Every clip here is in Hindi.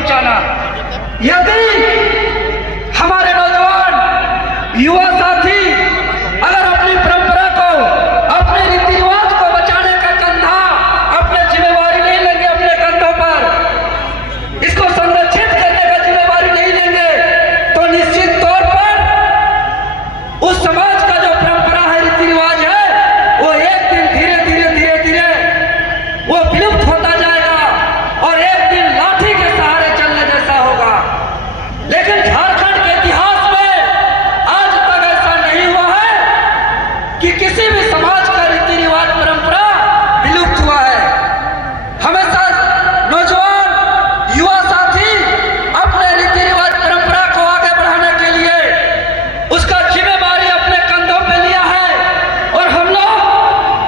पहुंचाना। यदि हमारे नौजवान युवा साथी अगर अपनी परंपरा को, अपने रीति रिवाज को बचाने का कंधा, अपने जिम्मेवारी नहीं लेंगे अपने कंधों पर, इसको संरक्षित करने का जिम्मेवारी नहीं लेंगे, तो निश्चित तौर पर उस समाज का जो परंपरा है, रीति रिवाज है, वो एक दिन धीरे धीरे वो विलुप्त होता जाएगा और एक दिन लाठी के सहारे चलने जैसा होगा। लेकिन झारखंड के इतिहास में आज तक ऐसा नहीं हुआ है कि किसी भी समाज का रीति रिवाज परंपरा विलुप्त हुआ है। हमेशा नौजवान युवा साथी अपने रीति रिवाज परंपरा को आगे बढ़ाने के लिए उसका जिम्मेवारी अपने कंधों पे लिया है और हम लोग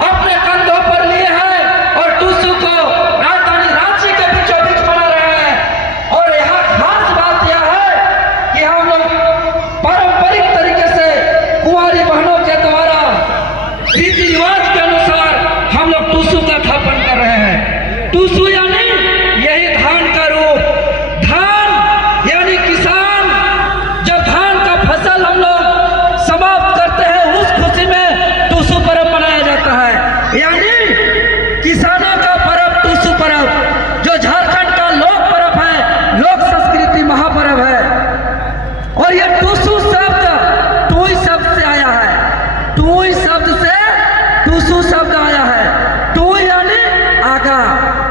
अपने कंधों पर लिए हैं और टूसू को राजधानी रांची के बीचों बीच बना रहे हैं। और यहाँ खास बात यह है कि हम लोग पारंपरिक तरीके से कुंवारी बहनों के द्वारा रीति रिवाज के अनुसार हम लोग टूसू का स्थापन कर रहे हैं। टूसू यानी यही धान का रूप, धान यानी किसान। जब धान का फसल हम लोग समाप्त करते हैं उस खुशी में टूसू पर्व मनाया जाता है, यानी किसानों का पर्व टूसू पर्व, जो झारखंड का लोक पर्व है, लोक संस्कृति महापर्व है। और ये टूसू शब्द टूई शब्द से आया है, टूई शब्द से टूसू शब्द आया है। टूई यानी आगा,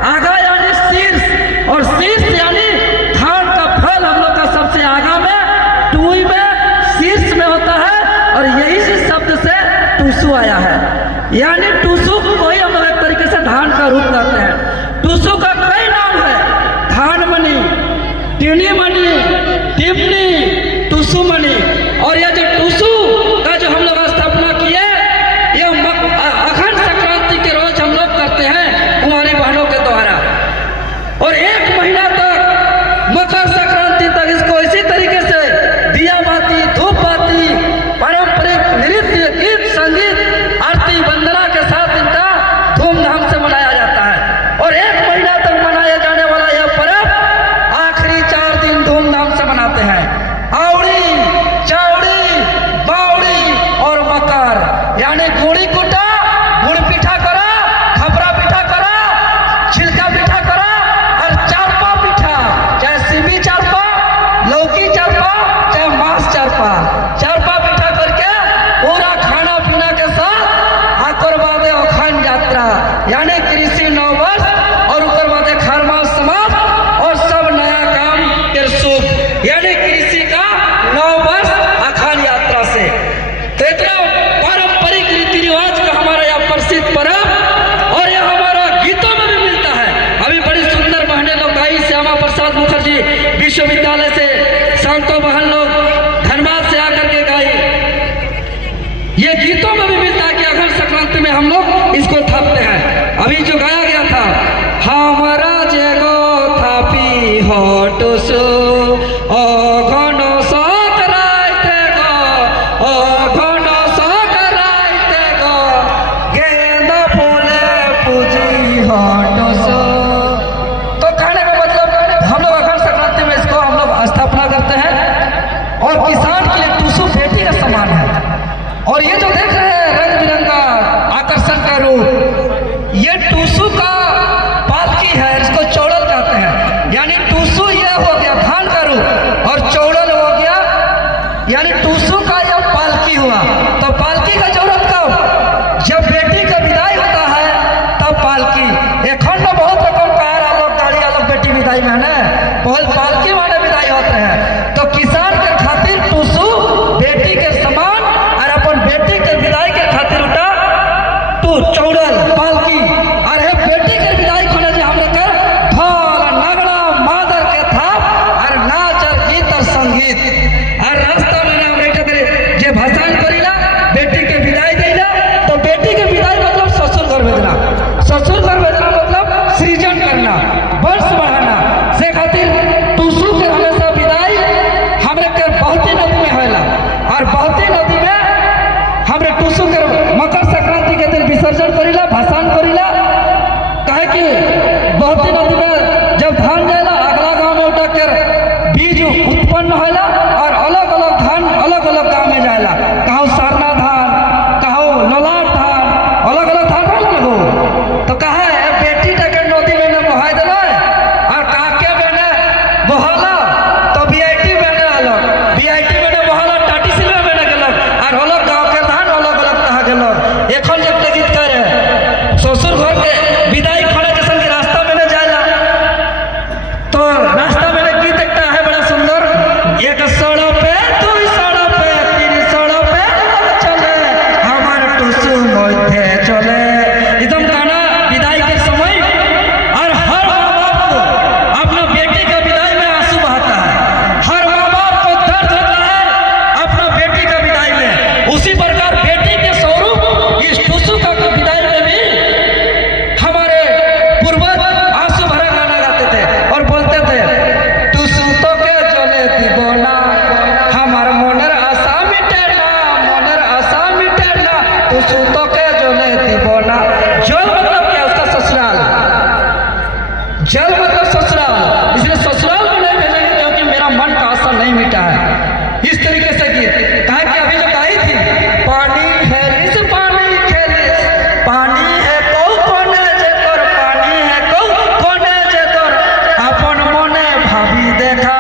आगा यानी शीर्ष, और शीर्ष यानी धान का फल हम लोग का सबसे आगा में, टूई में, शीर्ष में होता है। और यही से शब्द से टूसू आया है, यानी टूसू को ही हम लोग एक तरीके से धान का रूप कहते हैं। टूसू का कई नाम है, धान मणि, टिनी मणि, टिमनी, टूसू मणि। और यह जो टूसू का जो हम लोग स्थापना किए, यह अखंड संक्रांति के रोज हम लोग करते हैं कुंवारी बहनों के द्वारा। और एक महीना तक, मकर संक्रांति तक इसको इसी तरीके से दिया बाती, धूप बाती, पारंपरिक नृत्य, गीत, संगीत, आरती, वंदना के साथ इनका धूमधाम से मनाया जाता है। और एक महीना तक मनाया जाने वाला यह पर्व आखिरी 4 दिन धूमधाम से मनाते हैं। आवड़ी, चावड़ी, बावड़ी और मकर, यानी गुड़ी कुटा, गुड़ पीठा करा, खपरा पीठा करा, छिलका पीठा करा और चारपा पीठा, चाहे सिमी चारपा, लौकी चारपा, चाहे मांस चारपा, चारपा पीठा करके पूरा खाना पीना के साथ आकर बादे अखंड यात्रा, यानी कृषि नववर्ष, और उकर बादे खरमास समाप्त और सब नया काम के शुभ, यानी कृषि का नववर्ष अखंड यात्रा से। तो इतना पारंपरिक रीति रिवाज का हमारा यह प्रसिद्ध पर्व, और यह हमारा गीतों में भी मिलता है। अभी बड़ी सुंदर बहनें लोग गाई, श्यामा प्रसाद मुखर्जी विश्वविद्यालय से, शांतो बहन लोग धनबाद से आकर के गाई। ये गीतों में भी मिलता है कि अखंड संक्रांति में हम लोग इसको थापते हैं। अभी जो गाया गया था, हमारा जेगो थापी हो टूसू, ओ घनो सकराइते गो, ओ घनो सकराइते गो, गेंदा फूले पूजी हो टूसू। तो कहने का मतलब हम लोग अखंड संक्रांति में इसको हम लोग स्थापना करते हैं। और किसान के लिए टूसू बेटी का समान है। और ये जो देख रहे हैं रंग बिरंगा आकर्षण का रूप, ये टूसू का पालकी है, इसको चौड़ल कहते हैं। यानी टूसू ये हो गया धान का रूप, और चौड़ल हो गया यानी टूसू का यह पालकी हुआ। तो पालकी का जरूरत कब? जब बेटी का विदाई होता है तब पालकी। एखंड में बहुत रकम कार आलोक, गाड़ी आलोक, बेटी विदाई में है ना, बहुत पालकी वाले विदाई होते हैं। तो किसान के खातिर टूसू बेटी के समान, और अपन बेटी के विदाई के खातिर उठा तू चौड़ल पालकी, और है बेटी के विदाई खोले जो हमरे कर ढोल नगड़ा मादर के थाप और नाच और गीत और संगीत। और रास्ता में हम रेटे करे जे भसान करीला, बेटी के विदाई देला, तो बेटी के विदाई मतलब ससुर घर भेजना, ससुर घर भेजना मतलब सृजन करना, वंश बढ़ाना। से खातिर टूसू के हमेशा विदाई हमरे के बहुती नदी में होला, और बहुती नदी में हमरे टूसू के मकर संक्रांति के दिन विसर्जन करीला। जल मतलब ससुराल, इसलिए ससुराल को नहीं भेजेंगे क्योंकि मेरा मन का आशा नहीं मिटा है। इस तरीके से गीत कहा कि अभी जो गाई थी, पानी हेलिस पानी खेलिस, पानी है कौ कोने जे तोर, पानी है कौ कोने जे तोर, अपन मने भाभी देखा,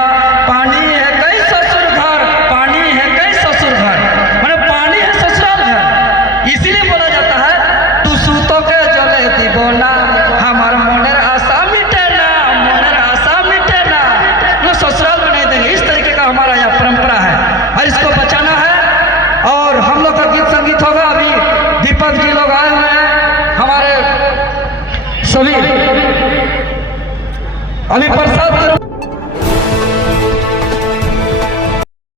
पानी है कई ससुर घर, पानी है कई ससुर घर, माने पानी है ससुराल घर। इसीलिए बोला जाता है तू सूतो के जले दिबो ना, हमार मनेर आशा मिटे ना, मनेर आशा मिटे ना, ना ससुराल में नहीं देंगे। इस तरीके का हमारा यहाँ परंपरा है और इसको बचाना है। और हम लोग का गीत संगीत होगा। अभी दीपक जी लोग आए हुए हैं, हमारे सभी अभी प्रसाद